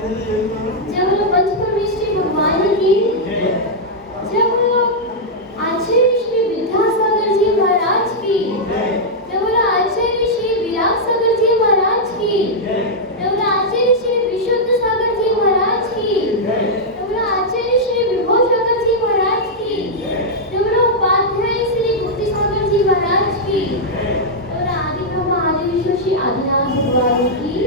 जब पंचपरमेश्वरी भगवान की, जब आचार्य श्री विद्यासागर जी महाराज की, जब आचार्य श्री विराग सागर जी महाराज की, जब आचार्य श्री विशुद्ध सागर जी महाराज की, जब आचार्य श्री विभो सागर जी महाराज की, जब उपाध्याय श्री भक्ति सागर जी महाराज की, जब आदि ब्रह्मा आदि विष्णु श्री आदिनाथ भगवान की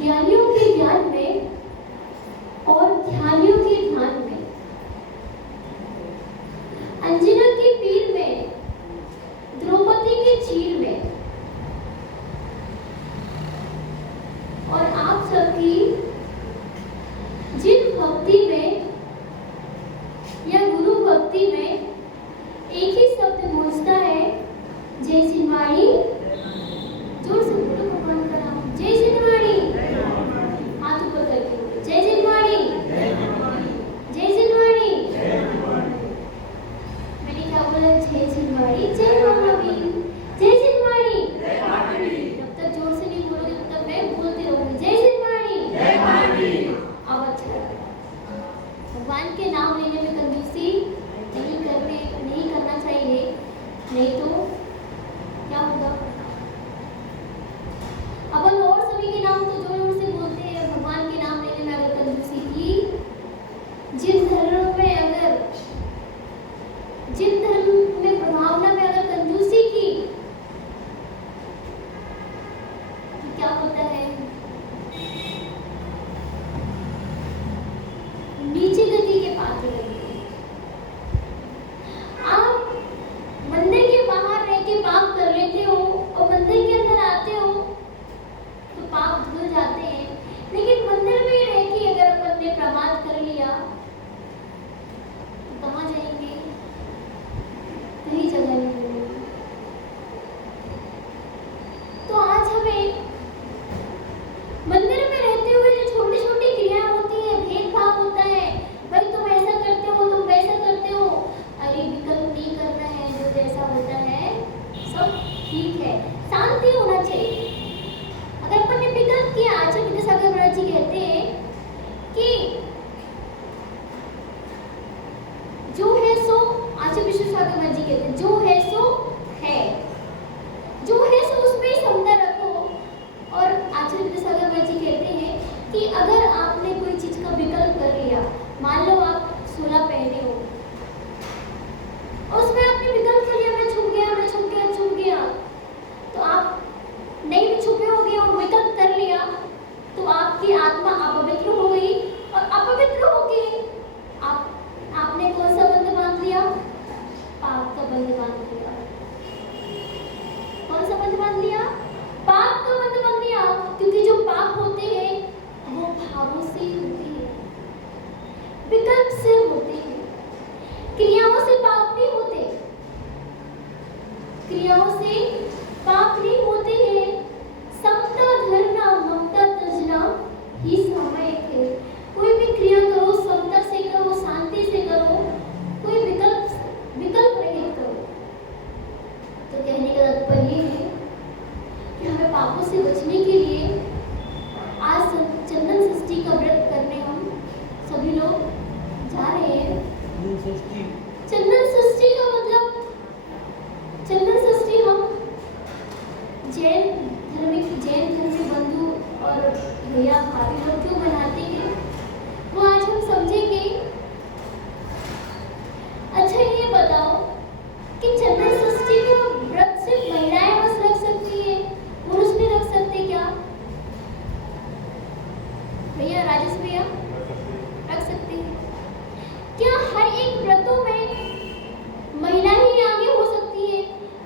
ज्ञानियों के ज्ञान में और ध्यानियों के ध्यान में, अंजना की पीर में, द्रौपदी की चीर में और आप सबकी जिन भक्ति में या गुरु भक्ति में एक ही शब्द गूंजता है, जय सिंहवाणी। जोर से बोलो भगवान का नाम, जय सिंहवाणी। हाथ ऊपर करके बोलो, जय सिंहवाणी, जय सिंहवाणी। मैंने क्या बोला? जय सिंहवाणी, जय महावीर, जय सिंहवाणी। जब तक जोर से नहीं बोलोगे तब तक मैं बोलती रहूंगी, जय सिंहवाणी। अब अच्छा लगा। भगवान के नाम लेने में कंजूसी नहीं करना चाहिए, नहीं तो क्या होगा? अपन और सभी के नाम तो जोर से बोलते हैं, भगवान के नाम लेने में अगर कंजूसी की, जिन धर्म में प्रभावना में अगर कंजूसी की तो क्या होता है? नीचे गति के पात्र लगते हैं। आप मंदिर के बाहर रह के पाप कर लेते हो और मंदिर के अंदर आते हो तो पाप धुल जाते हैं, लेकिन मंदिर में रह के अगर अपन ने प्रमाद कर लिया तो कहाँ जाएंगे? कहीं जगह नहीं मिलेगी। तो आज हमें मंदिर में रहते हुए जो छोटी छोटी क्रियाएं होती है, भेदभाव होता है, भाई तुम ऐसा करते हो, तुम वैसा करते हो, अरे विकल्प नहीं करना है, जो जैसा होता है सब ठीक है, शांति होना चाहिए। अगर अपन ने विकल्प किया, आचार्य विद्यासागर महाराज जी कहते हैं कि जो है सो, आचार्य विद्यासागर महाराज जी कहते हैं जो है सो है, जो है सो उसमें समता रखो। और आचार्य विद्यासागर महाराज जी कहते हैं कि अगर आपने कोई चीज का विकल्प कर लिया, मान लो आप 16 पहने हो और उसमें आपने विकल्प कर लिया, मैं छुप गया, मैं छुप गया, छुप गया, तो आप नहीं भी छुपे होगे और विकल्प कर लिया तो आपकी आत्मा अपवित्र हो गई, और अपवित्र होके आपने कौन सा बंध बांध लिया? पाप का बंध बांध लिया। कौन सा बंध बांध लिया? पाप का बंध बांध लिया, क्योंकि जो पाप होते हैं वो भावों से होते हैं, विकल्प से होते हैं, क्रियाओं से पाप नहीं होते, क्रियाओं से पाप नहीं होते हैं। समता धरना ममता तजना ही सामयिक है। कोई भी क्रिया करो, समता से करो, शांति से करो, व्रतों में महिला ही आगे हो सकती है,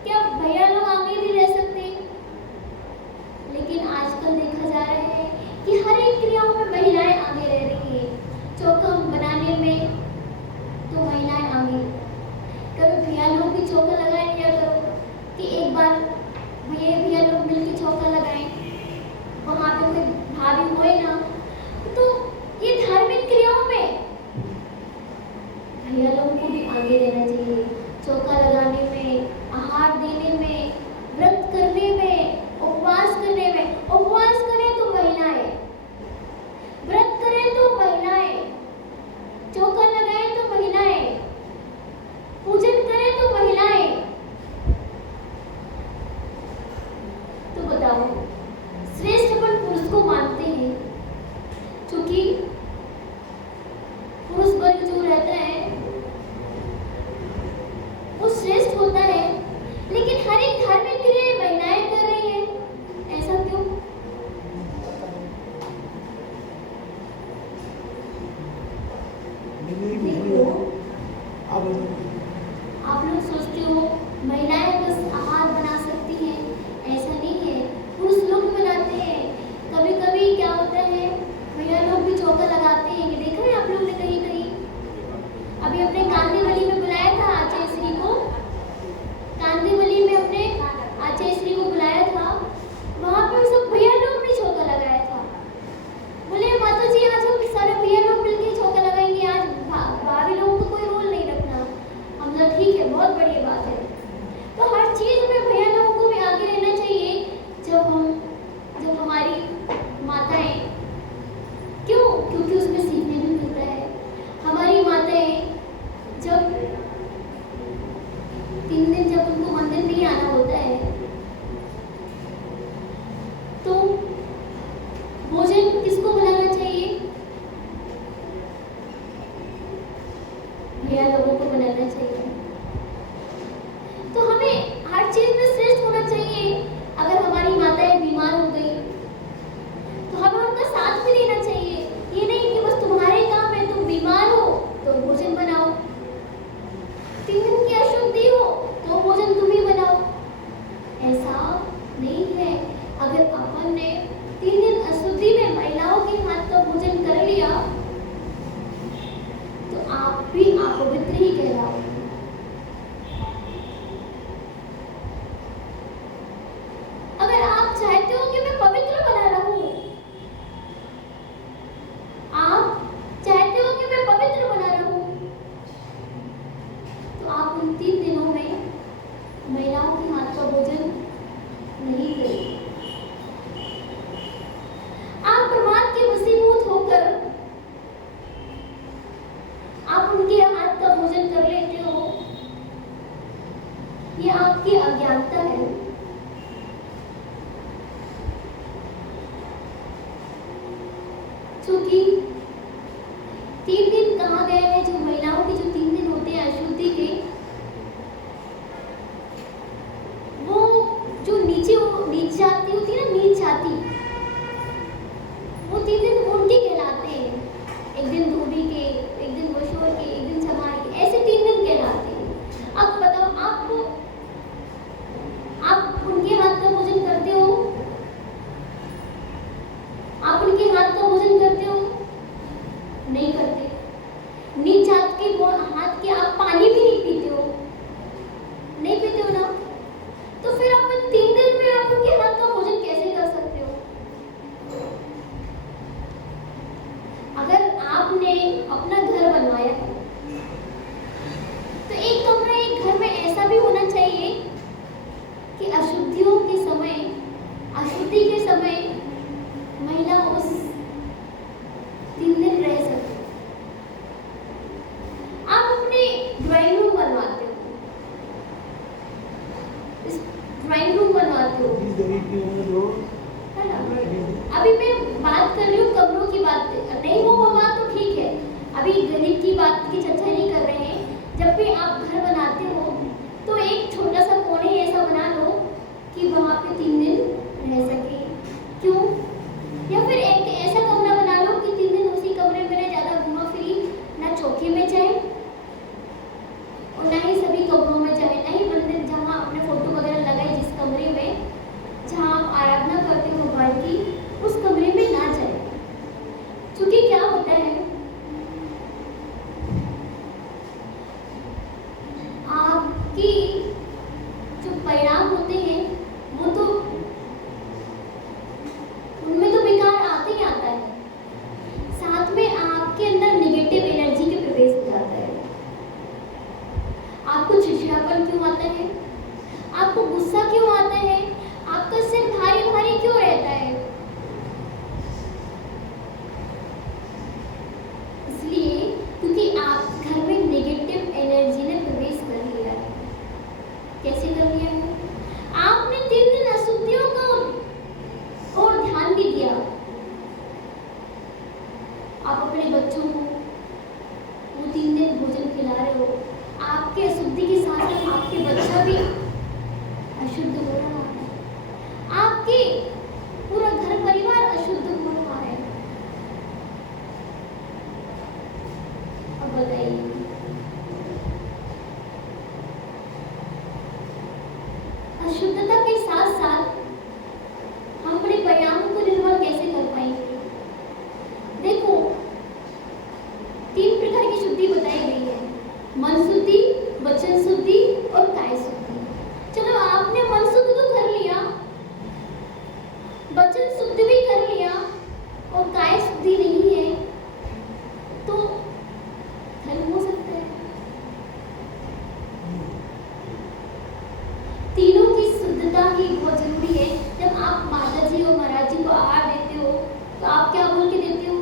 क्या भैया लोग आगे नहीं रह सकते? लेकिन आजकल देखा जा रहा है कि हर एक क्रियाओं में महिलाएं आगे रह रही है। चौका बनाने में तो महिलाएं आगे। कभी भैया लोग भी चौका लगाए लिया करो कि एक बार भैया लोग मिलकर चौका लगाएं, वहां पे कोई भाभी होए ना। तो ये धार्मिक क्रियाओं में भैया लोगों को भी आगे रहना चाहिए। चौका लगाने में, आहार देने में, व्रत करने में, उपवास करने में। उपवास करें तो महिलाएं, व्रत करें तो महिलाएं, चौका लगाएं तो महिलाएं, पूजन करें तो महिलाएं। तो बताओ, श्रेष्ठ अपन पुरुष को मानते हैं, क्योंकि पुरुष वर्ग जो रहता है वो श्रेष्ठ होता है, लेकिन हर एक धार्मिक क्रिया महिलाएं कर रही हैं। ऐसा क्यों? आप लोग सोचते हो महिलाएं बस आहार बना सकती हैं, ऐसा नहीं है, पुरुष लोग भी बनाते हैं। कभी कभी क्या होता है, भैया लोग भी चौका लगाते हैं। ये देखा है आप लोग ने कहीं कहीं? अभी अपने कांदीवली में बुलाया था आचार्य श्री को, कांदीवली में अपने आचार्य श्री को बुलाया था, वहां पे सब भैया लोग भी चौका लगाया था। बोले माता जी आज हम सारे भैया लोग मिलकर चौका लगाएंगे, आज भाभी लोगों को कोई रोल नहीं रखना। हमने ठीक है, बहुत बड़ी बात है। तो हर चीज में भैया लोगों को भी आगे रहना चाहिए। जब हमारी माताएं, क्यों? क्योंकि उसमें सीखने भी मिलता है। हमारी माताएं जब 3 दिन जब उनको मंदिर नहीं आना होता है, तो भोजन किसको बनाना चाहिए? भैया लोगों को बनाना चाहिए। तो हमें हर चीज में श्रेष्ठ होना चाहिए। अगर हमारी माताएं बीमार हो गई तो हमें उनका साथ भी देना चाहिए। ये नहीं कि बस तुम्हारे काम है, तुम बीमार हो तो भोजन बनाओ, 3 दिन की अशुद्धि हो तो भोजन तुम ही बनाओ, ऐसा नहीं है। अगर अपन ने 3 दिन अशुद्धि में महिलाओं के हाथ का भोजन कर लिया तो आप भी अपवित्र ही कहलाओ। अगर आप चाहते हो कि मैं पवित्र बना रहूं, आप चाहते हो कि मैं पवित्र बना रहूं, तो आप उन 3 दिनों में महिलाओं के हाथ का भोजन नहीं करें। आप प्रमाद के वशीभूत होकर आप उनके हाथ का भोजन कर लेते हो, ये आपकी अज्ञानता है। क्योंकि 3 दिन कहा गया है, जो महिलाओं के जो 3 दिन होते हैं अशुद्धि के, वो जो नीच जाति होती है ना, नीच जाति, वो 3 दिन उनके कहलाते हैं। एक दिन धोबी के, एक दिन बशोर के, एक दिन चमार के, ऐसे 3 दिन कहलाते हैं। अब बताओ, आप उनके हाथ का भोजन करते हो? आप उनके हाथ का भोजन करते हो? नहीं करते। नीच जात के हाथ के आप पानी भी नहीं पीते हो, नहीं पीते हो ना? तो फिर आप 3 दिन में आप उनके हाथ का भोजन कैसे कर सकते हो? अगर आपने अपना घर बनवाया तो एक कमरा एक घर में ऐसा भी होना चाहिए कि अशुद्धियों के समय, अशुद्धि के समय महिला उस 3 दिन रह सकती। आप अपने ड्राइंग रूम बनवाते हो, इस ड्राइंग रूम बनवाते हो, है ना? अभी मैं बात कर रही हूँ कमरों की बात, नहीं हो वो बात तो ठीक है, अभी गरीब की बात की चर्चा नहीं कर रहे हैं। जब भी आप घर बनाते हो तो एक छोटा सा कोने ऐसा बना लो कि वहां पे 3 दिन रह सके। क्यों? या फिर एक ऐसा कमरा बना लो कि 3 दिन उसी कमरे में ना ज्यादा घूमा फिरी, ना चौके में जाए, मन शुद्धि, वचन शुद्धि और काय शुद्धि। चलो आपने मन शुद्ध तो कर लिया, वचन शुद्ध भी कर लिया और काय शुद्धि नहीं है तो धर्म हो सकता है? तीनों की शुद्धता ही बहुत जरूरी है। जब आप माता जी और महाराज जी को आहार देते हो तो आप क्या बोल के देते हो?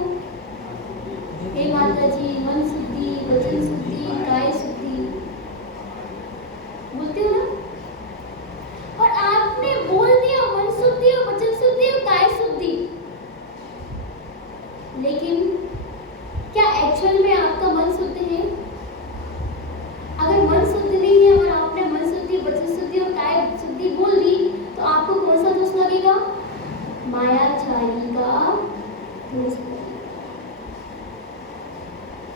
हे माता जी, मन शुद्धि, वचन शुद्धि, काय शुद्धि बोलते हो ना? और आपने बोल दिया मन शुद्धि और वचन शुद्धि और काय शुद्धि, लेकिन क्या एक्चुअल में आपका मन शुद्ध है? अगर मन शुद्ध नहीं है और आपने मन शुद्धि, वचन शुद्धि और काय शुद्धि बोल दी तो आपको कौन सा दोष लगेगा? मायाचारी का दोष लगेगा।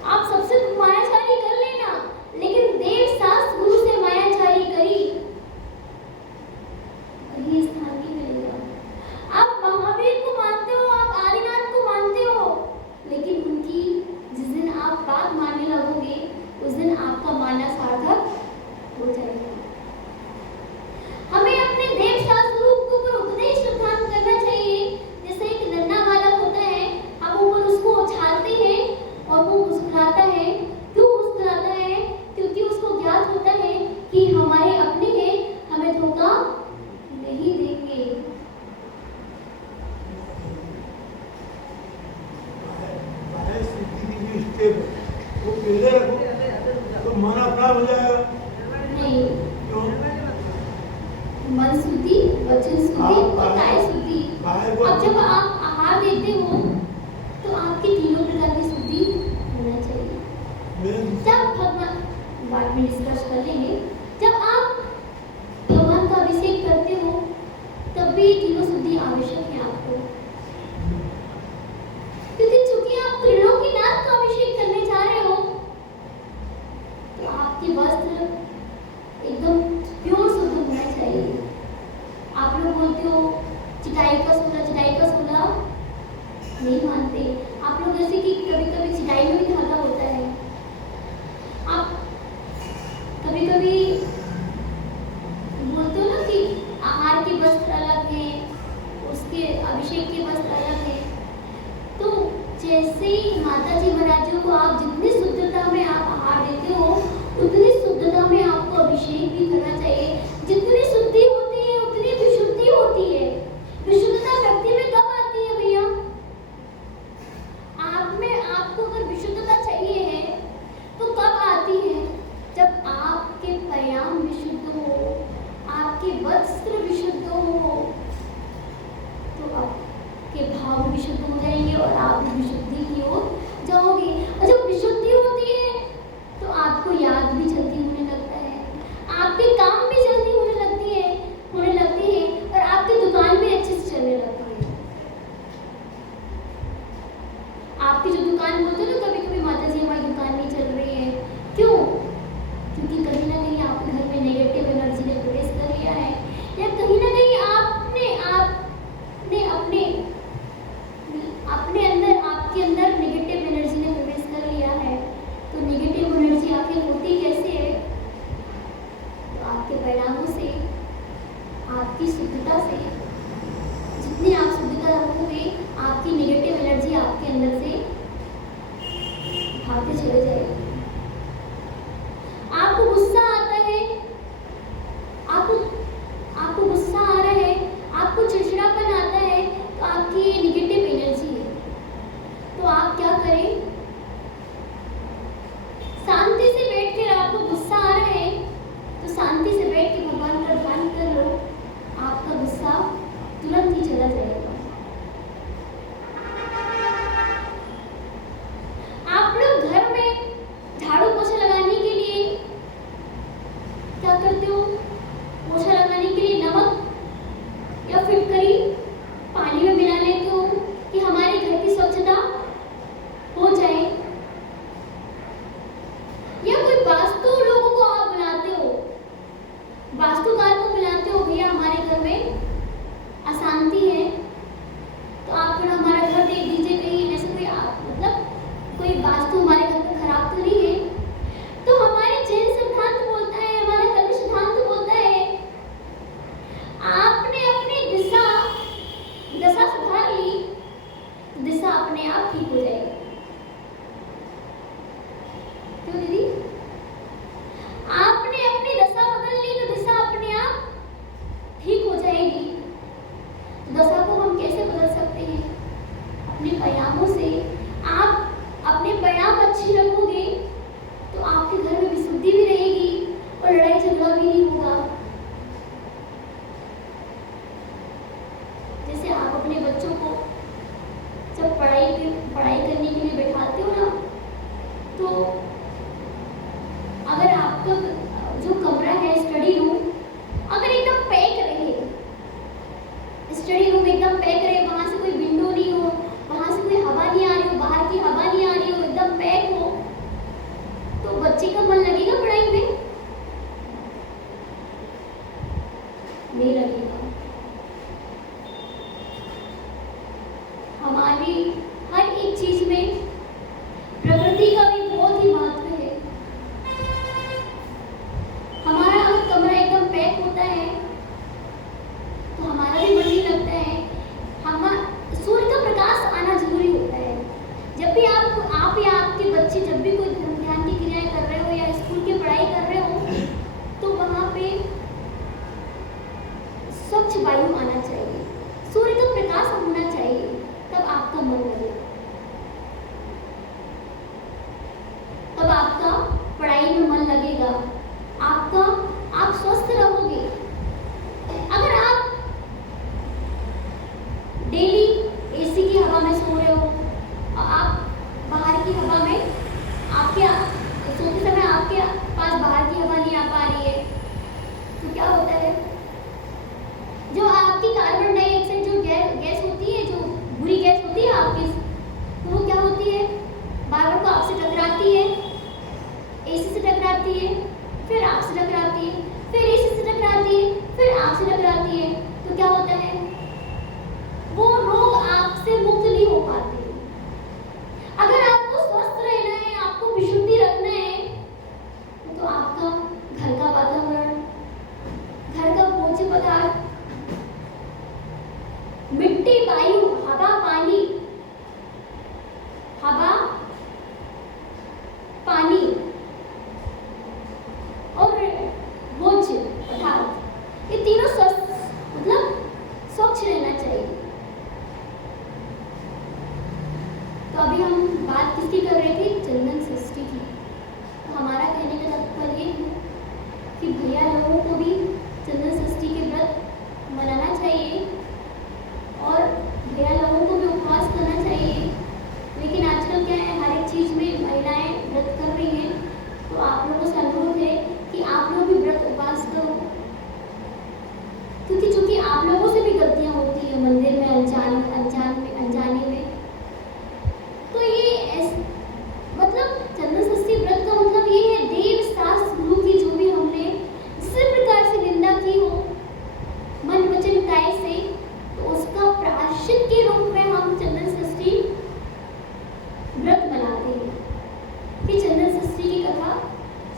आप सबसे मायाचारी कर लेना, लेकिन देव शास्त्र गुरु से मायाचारी करी कहीं स्थान नहीं मिलेगा। आप महावीर को मानते हो, आप आदिनाथ को मानते हो, लेकिन उनकी जिस दिन आप बात मानने लगोगे उस दिन आपका मानना सार्थक हो जाएगा। हमें अपने देव शास्त्र रूप के ऊपर उतना ही श्रद्धान करना चाहिए जैसे एक नन्हा बालक होता है, हम ऊपर उसको उछालते हैं और वो मुस्कुराता है। क्यों मुस्कुराता है? क्योंकि उसको ज्ञात होता है कि हमारे अपने हैं, हमें धोखा नहीं देंगे। वो पहले रखो तो मन अपना हो जाएगा। नहीं, क्यों? मन शुद्धि, वचन शुद्धि और काय शुद्धि। अब जब आप आहार देते हो तो आपकी तीनों प्रकार की शुद्धि होना चाहिए। जब भगवान, बाद में डिस्कस कर लेंगे, जब आप भगवान का अभिषेक करते हो तब भी तीनों शुद्धि आवश्यक है आपको, क्योंकि चूंकि आप त्रिलोकीनाथ का अभिषेक करने जा रहे हो तो आपके वस्त्र एकदम प्योर शुद्ध होना चाहिए। आप लोग बोलते हो चिटाई का सोना नहीं मानते। आप लोग जैसे कि कभी कभी चिटाई में भी धागा होता है, आप कभी कभी बोलते हो ना कि आहार के वस्त्र अलग हैं, उसके अभिषेक के वस्त्र अलग हैं। तो जैसे ही माता जी महाराज जी को आप जितनी शुद्धता में आप आहार देते हो उतनी शुद्धता में आपको अभिषेक भी करना चाहिए। जितनी शुद्धि होती है उतनी विशुद्धि होती है। विशुद्धता व्यक्ति में कब आती है भैया? आप में, आपको अगर विशुद्धता चाहिए है तो कब आती है? जब आपके पर्याम विशुद्ध हो, आपके वस्त्र विशुद्ध हो, तो आपके भाव विशुद्ध हो जाएंगे और आप विशुद्धि की ओर जाओगे। और जब विशुद्धि होती है तो आपको याद भी जल्दी होने लगता है, आपके काम भी जल्दी होने लगते हैं और आपकी दुकान भी अच्छे से चलने लगती है। आपकी जो दुकान बोलते हो ना, कभी कभी माता जी हमारी दुकान नहीं चल रही है, क्यों? क्योंकि कहीं ना कहीं आपके घर में नेगेटिव एनर्जी ने प्रवेश कर लिया है, या कहीं ना कहीं आपने अपने अंदर, आपके अंदर नेगेटिव एनर्जी ने प्रवेश कर लिया है। तो नेगेटिव एनर्जी आखिर होती कैसे है? तो आपके परिणामों से, आपकी शुद्धता से। जितनी आप शुद्धता रखोगे आपकी नेगेटिव एनर्जी आपके अंदर से भागते चले जाएगी। आपको गुस्सा आता है, आपको गुस्सा आ रहा है, आपको चिड़चिड़ापन आता है, तो आपकी नेगेटिव एनर्जी है। तो आप क्या करें? शांति से बैठ कर, आपको गुस्सा आ रहा है तो शांति से बैठ के भगवान का ध्यान कर लो, आपका गुस्सा तुरंत ही चला जाएगा। आप लोग घर में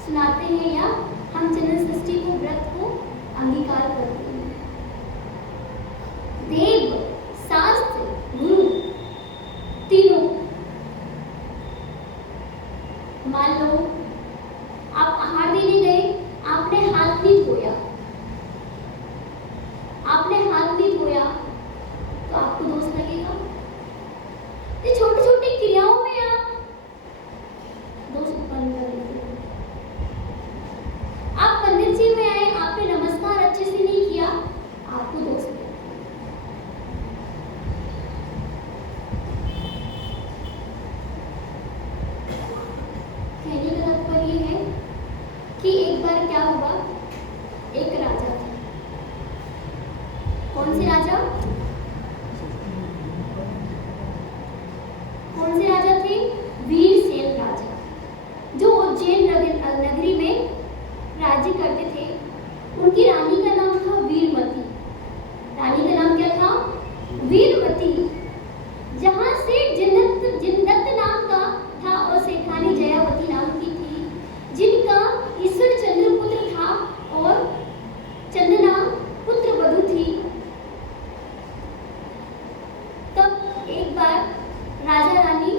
सुनाते हैं या हम चंदन षष्ठी को व्रत को अंगीकार करते हैं। देव, शास्त्र, गुरु तीनों। मान लो आप आहार देने गए, आपने हाथ नहीं धोया, तो आपको दोष लगेगा। ये छोटी छोटी क्रियाओं में आप दोष उत्पन्न कर लेते हो। आप पंडित जी में आए, आपने नमस्कार अच्छे से नहीं किया, आपको दोष लगेगा। कहने का तात्पर्य है कि एक बार क्या हुआ, एक राजा था। कौन से राजा? कौन से राजा थे? वीरसेन राजा, जो उज्जैन नगरी में राज्य करते थे। उनकी रानी का नाम था वीरमती। रानी का नाम क्या था? वीरमती। जहां से जिनदत्त नाम का था और सेठानी जयावती नाम की थी, जिनका ईश्वर चंद्र पुत्र था और चंदना पुत्र वधु थी। तब एक बार राजा रानी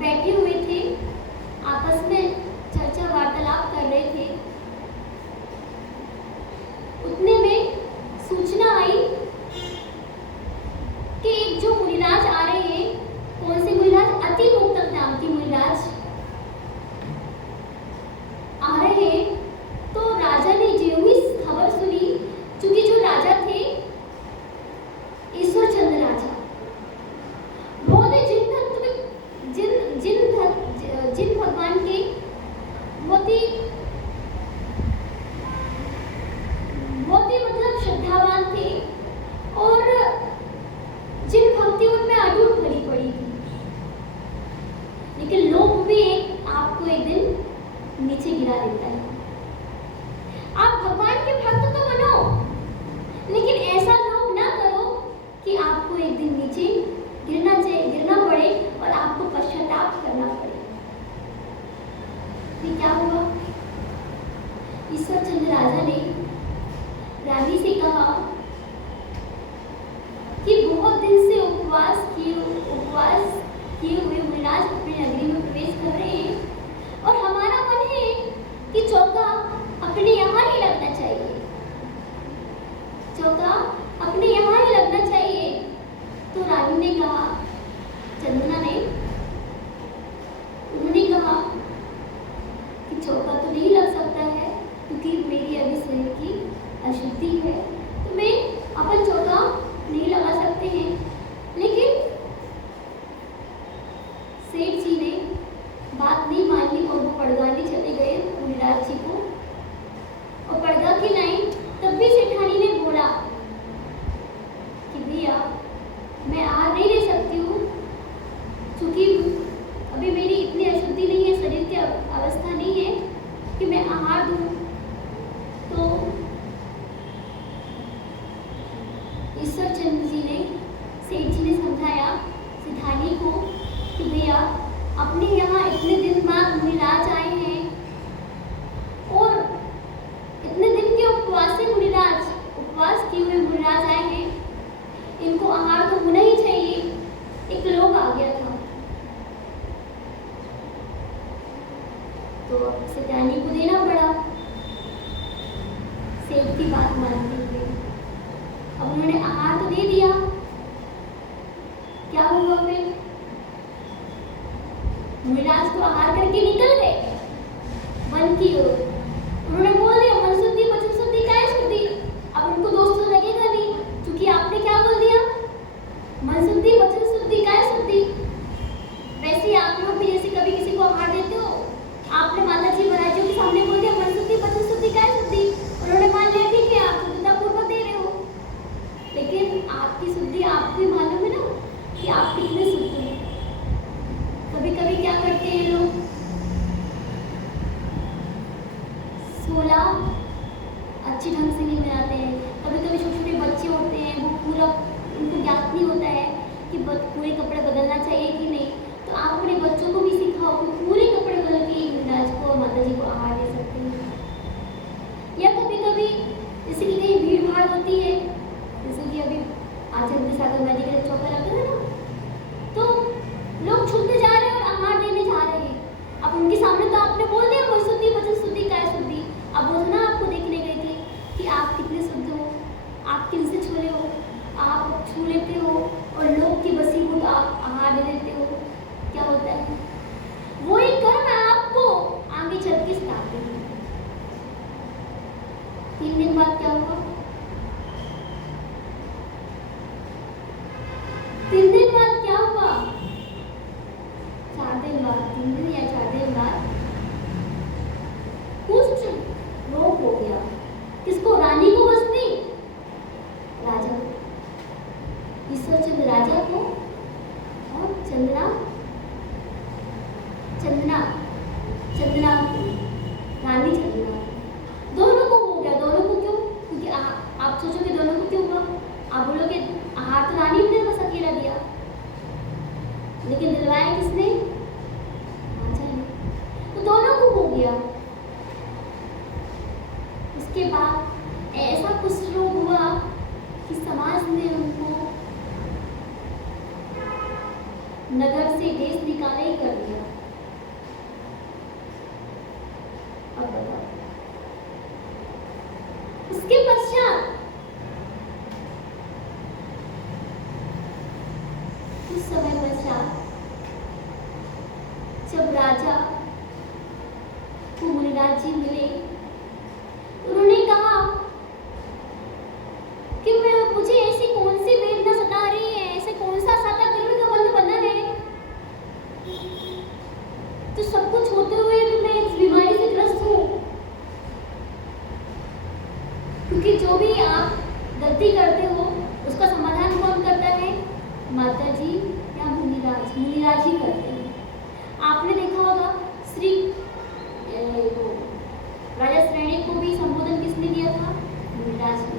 बैठे हुए थे, आपस में चर्चा वार्तालाप कर रहे थे। उतने में सूचना आई कि एक जो मुनिराज आ रहे हैं। कौन से मुनिराज? अति मुक्तक नाम के मुनिराज आ रहे हैं। तो राजा ने जो ही खबर सुनी, क्योंकि जो राजा थे ईश्वर चंद्र राजा, बहुत ही जिन भगवान के बहुत ही मतलब श्रद्धावान थे और जिन भक्ति उनमें अटूट भरी पड़ी थी। लेकिन लोभ भी आपको एक दिन नीचे गिरा देता है। आप भगवान के भक्त तो बनो, लेकिन ऐसा लोभ ना करो कि आपको एक दिन नीचे गिरना पड़े और आपको पश्चाताप करना पड़े। फिर क्या हुआ? ईश्वर चंद्र राजा ने रानी से कहा कि बहुत दिन से उपवास किए हुए मुनिराज अपनी नगरी में प्रवेश कर रहे हैं और हमारा मन है कि चौका अपने यहाँ ही लगना चाहिए। चौका अपने यहाँ ही लगना चाहिए। तो रानी ने कहा, चंदना ने, उन्होंने कहा कि चौका तो नहीं लग सकता है क्योंकि मेरी अभी शरीर की अशुद्धि है, तो मैं अपन चौका नहीं लगा सकते हैं। लेकिन सेठ जी ने बात नहीं मानी और वो पड़गाने चले गए मुनिराज जी को और पड़गा की लाइन। तब भी सेठानी ने बोला कि भैया मैं आहार नहीं ले सकती हूँ, क्योंकि अभी मेरी इतनी अशुद्धि नहीं है, शरीर की अवस्था नहीं है कि मैं आहार दूँ। तो ईश्वर चंद्र जी ने, सेठ जी ने समझाया सेठानी को कि भैया अपने यहाँ इतने दिन बाद मुनिराज आए हैं और इतने दिन के उपवास किए हुए मुनिराज आए हैं, इनको आहार तो होना ही चाहिए। एक लोग आ गया था तो सेठानी को देना पड़ा, सेठ की बात मानते हुए। अब उन्होंने आहार तो दे दिया। क्या हुआ फिर? मुनिराज को आहार करके निकल गए वन की ओर। उन्होंने बोल दिया मन शुद्धि वचन शुद्धि काय शुद्धि। अब उनको दोष तो लगेगा नहीं, क्योंकि आपने क्या बोल दिया? मन शुद्धि वचन शुद्धि काय शुद्धि। वैसे आप लोग भी जैसे कभी किसी को आहार देते हो, आपने माता जी महाराज जी के सामने बोल दिया मन शुद्धि वचन शुद्धि काय शुद्धि, उन्होंने मान लिया ठीक है आप शुद्धता पूर्वक दे रहे हो। लेकिन आपकी शुद्धि आपको ही मालूम है ना कि आप कितने शुद्ध हैं। कभी कभी क्या करते हैं लोग, 16 अच्छी ढंग से नहीं मनाते हैं। कभी कभी छोटे छोटे बच्चे होते हैं, वो पूरा उनको ज्ञात नहीं होता है कि पूरे कपड़े बदलना चाहिए कि नहीं। तो आप अपने बच्चों को भी सिखाओ कि चंदना, चंदना, चंदना रानी चंदना, दोनों को हो गया। दोनों को क्यों? क्योंकि आप सोचोगे दोनों को क्यों हुआ? आप बोलोगे हार तो रानी ने बस अकेला दिया, लेकिन दिलवाया किसने? राजा ने। तो दोनों को हो गया। उसके बाद ऐसा कुछ रोग हुआ कि समाज ने उनको नगर से देश निकाले ही कर दिया। अब बताओ, उसके पश्चात कुछ समय पश्चात जब राजा को मुनिराज जी मिले, उन्होंने कहा कि मुझे ऐसी कौन सी वेदना सता रही है, ऐसे कौन सा साता गर्भ का बंध बना है तो सब कुछ होते हुए भी मैं इस बीमारी से ग्रस्त हूँ। क्योंकि जो भी आप गलती करते हो उसका समाधान कौन करता है? माता जी या मुनिराज? मुनिराज ही करते हैं। आपने देखा होगा श्री राजा श्रेणी को भी संबोधन किसने दिया था? मुनिराज ने।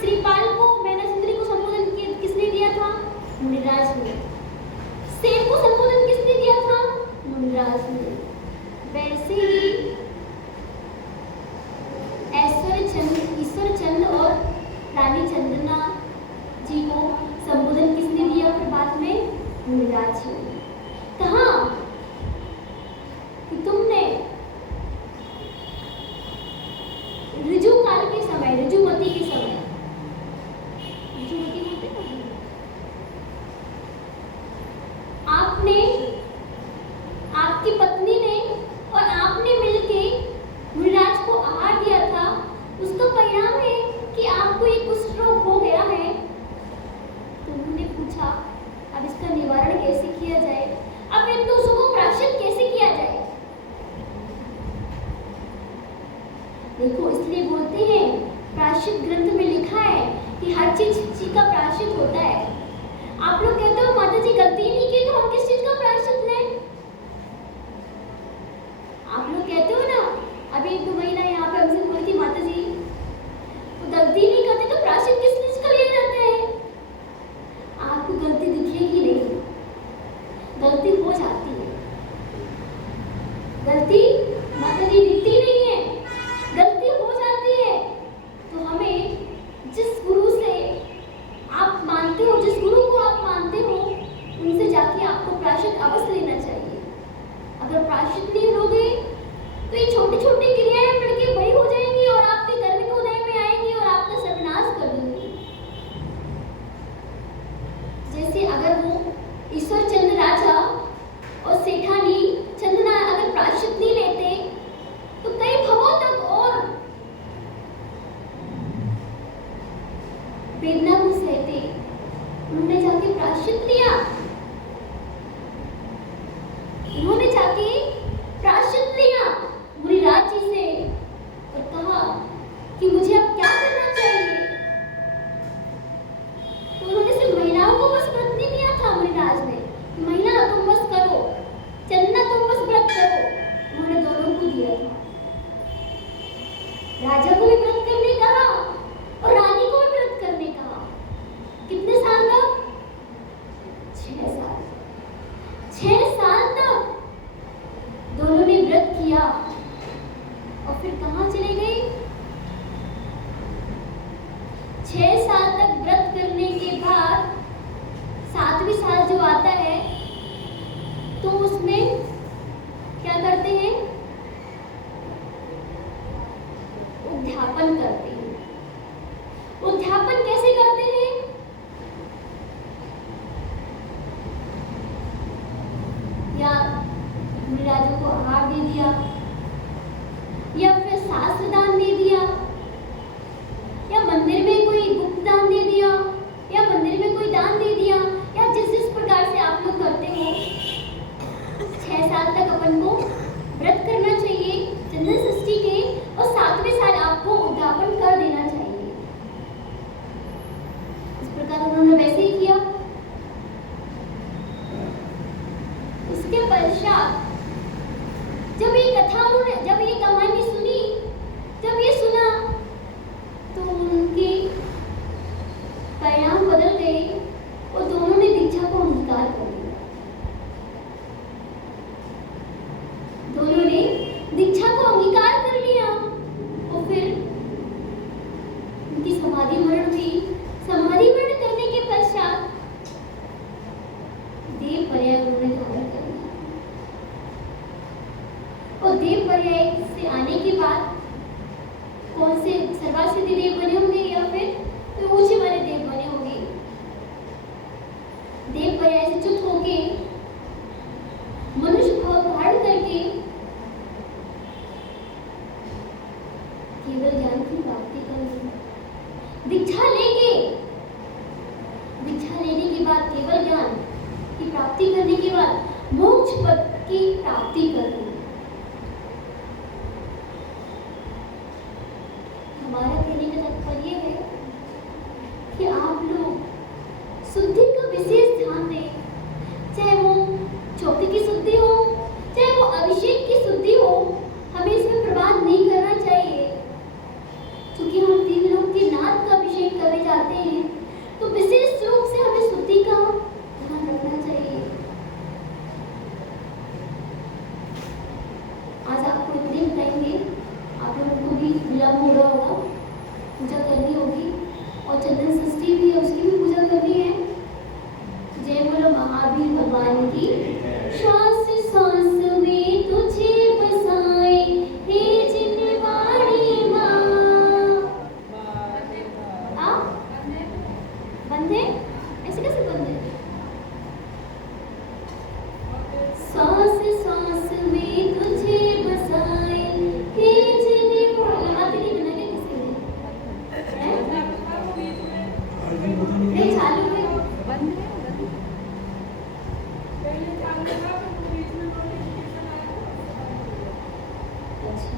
श्रीपाल को, मैना सुंदरी को संबोधन किसने दिया था? मुनिराज ने। सेन को संबोधन किसने दिया था? मुनिराज ने। वैसे ही ईश्वर चंद और रानी चंदना जी को संबोधन किसने दिया फिर बाद में? मुनिराज ने। कहा कि तुमने ऋजु काल के समय, ऋजुमती के समय, ऋजुमती बोलते हैं, आपने, आपकी पत्नी ने और आपने मिलके मुनिराज को आहार दिया था। उसका परिणाम है कि आपको एक कुष्ठ रोग हो गया है। तो उन्होंने पूछा अब इसका निवारण कैसे किया जाए, अब इन दोषों को प्रायश्चित कैसे किया जाए? देखो, इसलिए बोलते हैं, प्रायश्चित ग्रंथ में लिखा है कि हर चीज का प्रायश्चित होता है। आप लोग कहते हो माता जी गलती नहीं की तो हम किस चीज का प्रायश्चित लें? आप लोग कहते हो ना, अभी 1-2 महीना यहाँ पे हमसे बोली थी माता जी तो गलती नहीं करते तो प्रायश्चित किस चीज का लिया जाता है? आपको गलती दिखेगी नहीं, गलती हो जाती है। गलती माता जी दिखती नहीं है, गलती हो जाती है। तो हमें जिस गुरु से आप मानते हो, जिस गुरु को आप मानते हो, उनसे जाके आपको प्रायश्चित अवश्य लेना चाहिए। अगर प्रायश्चित नहीं लोगे तो ये छोटी छोटी क्रियाएं मिलकर बड़ी हो जाएंगी और आपके कर्म के उदय में आएंगी और आपका सर्वनाश कर देंगी। जैसे अगर वो ईश्वर चंद्र राजा और सेठानी चंदना अगर प्रायश्चित नहीं लेते तो कई भवों तक और वेदना को सहते। उन्होंने जाके प्रायश्चित लिया, उन्होंने जाके प्रायश्चित लिया मुनिराज जी से और कहा कि मुझे अब क्या करना चाहिए। तो उन्होंने सिर्फ महिलाओं को बस व्रत नहीं दिया था मुनिराज ने, महिला तुम बस करो, चंदना तुम बस व्रत करो, उन्होंने दोनों को दिया था। राजा को भी व्रत करने कहा और रानी को भी व्रत करने कहा। कितने साल तक? 6 साल। 6 साल तक दोनों ने व्रत किया और फिर कहाँ चले गए? 6 साल तक व्रत करने के बाद 7वें साल जो आता है तो उसमें क्या करते हैं? उद्यापन करते हैं। उद्यापन कैसे करते हैं? या मुनिराजों को आहार दे दिया या फिर शास्त्र दान दे दिया या मंदिर में कोई गुप्त दान दे दिया या मंदिर में कोई दान दे दिया या जिस जिस प्रकार से आप लोग करते हो। 6 साल तक अपन को व्रत करना चाहिए चंद्र षष्ठी के और 7वें साल आपको उद्यापन कर देना चाहिए। इस प्रकार उन्होंने वैसे ही किया। इसके पश्चात जब ये कथा उन्होंने, जब ये कहानी सुनी, जब ये सुना, तो उनके परिणाम बदल गए और दोनों ने दीक्षा को अंगीकार कर लिया। दोनों ने दीक्षा को अंगीकार कर लिया और फिर उनकी समाधि मरण हुई। समाधि मरण करने के पश्चात देव पर्याय उन्होंने धारण कर लिया और देव पर्याय से आने के बाद कौन से सर्वासिद्धि देव बने होंगे या फिर कोई ऊंचे वाले देव बने होंगे। देव पर्याय से च्युत होके मनुष्य भाव धारण करके केवल ज्ञान की प्राप्ति करनी। दीक्षा लेने के बाद केवल ज्ञान की प्राप्ति करने के बाद मोक्ष पद की प्राप्ति करनी। हमारा कहने का तात्पर्य है कि आप लोग शुद्धि का विशेष ध्यान दें, चाहे वो ज्योति की शुद्धि हो, चाहे वो अभिषेक की शुद्धि हो, हमें इसमें बर्बाद नहीं करना चाहिए। क्योंकि हम 3 लोग के नाथ का अभिषेक करने जाते हैं, तो विशेष रूप से हमें शुद्धि का ध्यान रखना चाहिए। आज आपको इतने बताएंगे, आप लोगों को भी विलम्ब हो रहा होगा, पूजा करनी होगी और चंदन षष्ठी भी है, उसकी भी पूजा करनी है। जय बोलो महावीर भगवान की। श्वास सांस में तुझे बसाए हे जिनवाणी माँ। बंद है? ऐसे कैसे बंद है? सांस सांस में तुझे बसाए हे जिनवाणी। लगाते नहीं बना के किसी ने? नहीं चालू है। बंद है। अच्छा